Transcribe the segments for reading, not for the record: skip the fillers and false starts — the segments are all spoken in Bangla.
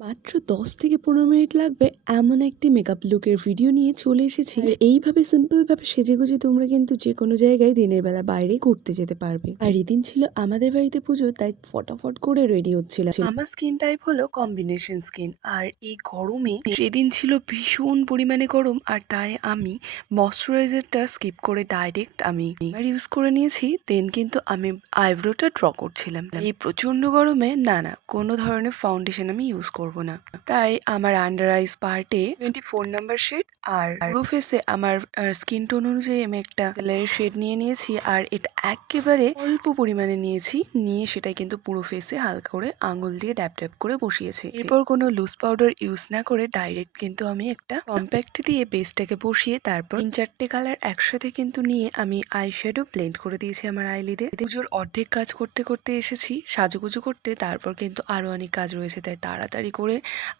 মাত্র ১০ থেকে ১৫ মিনিট লাগবে এমন একটি মেকআপ লুকের ভিডিও নিয়ে চলে এসেছি। আর এইভাবে সিম্পলভাবে সেজেগুজে তোমরা কিন্তু যেকোনো জায়গায় দিনের বেলা বাইরে ঘুরতে যেতে পারবে। আর এদিন ছিল আমাদের বাড়িতে পুজো, তাই ফটাফট করে রেডি হচ্ছিলাম। আমার স্কিন টাইপ হলো কম্বিনেশন স্কিন, আর এই গরমে সেদিন ছিল ভীষণ পরিমাণে গরম, আর তাই আমি ময়শ্চারাইজারটা স্কিপ করে ডাইরেক্ট আমি ইউজ করে নিয়েছি। দেন কিন্তু আমি আইব্রোটা ড্র করছিলাম। এই প্রচন্ড গরমে না কোনো ধরনের ফাউন্ডেশন আমি ইউজ করব না, তাই আমার আন্ডার আইস পার্টে 24 নাম্বার শেড আর পুরো ফেসে আমার স্কিন টোন অনুযায়ী আমি একটা কালারের শেড নিয়ে নিয়েছি। আর এটা একেবারে অল্প পরিমাণে নিয়েছি, নিয়ে সেটা কিন্তু পুরো ফেসে হালকা করে আঙুল দিয়ে ড্যাপ ড্যাপ করে বসিয়েছি। এরপর কোনো লুজ পাউডার ইউজ না করে ডাইরেক্ট কিন্তু আমি একটা কম্প্যাক্ট দিয়ে বেসটাকে বসিয়ে তারপর ৩-৪টে কালার একসাথে কিন্তু নিয়ে আমি আই শ্যাডো ব্লেন্ড করে দিয়েছি আমার আইলিডে। পুজোর অর্ধেক কাজ করতে করতে এসেছি সাজুগুজু করতে, তারপর কিন্তু আরো অনেক কাজ রয়েছে, তাই তাড়াতাড়ি করে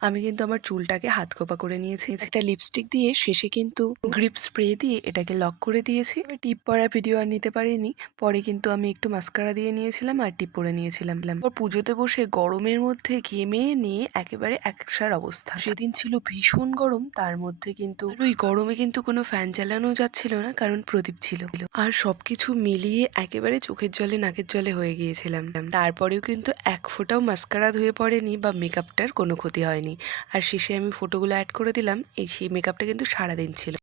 আমি কিন্তু আমার চুলটাকে হাত খোপা করে নিয়েছি। একটা লিপস্টিক দিয়ে শেষে কিন্তু গ্রিপ স্প্রে দিয়ে এটাকে লক করে দিয়েছি। টিপ পরা ভিডিও আর নিতে পারিনি, পরে কিন্তু আমি একটু মাস্কারা দিয়ে নিয়েছিলাম আর টিপ পরে নিয়েছিলাম। পুজোতে বসে গরমের মধ্যে ঘেমে নিয়ে একেবারে একসার অবস্থা। সেদিন ছিল ভীষণ গরম, তার মধ্যে কিন্তু ওই গরমে কিন্তু কোনো ফ্যান চালানো যাচ্ছিল না, কারণ প্রদীপ ছিল। আর সবকিছু মিলিয়ে একেবারে চোখের জলে নাকের জলে হয়ে গিয়েছিলাম। তারপরেও কিন্তু এক ফোঁটাও মাস্কারা ধুয়ে পড়েনি বা মেকআপটার কোনো ক্ষতি হয়নি। আর শেষে আমি ফটোগুলো অ্যাড করে দিলাম, সেই মেকআপটা কিন্তু সারাদিন ছিল।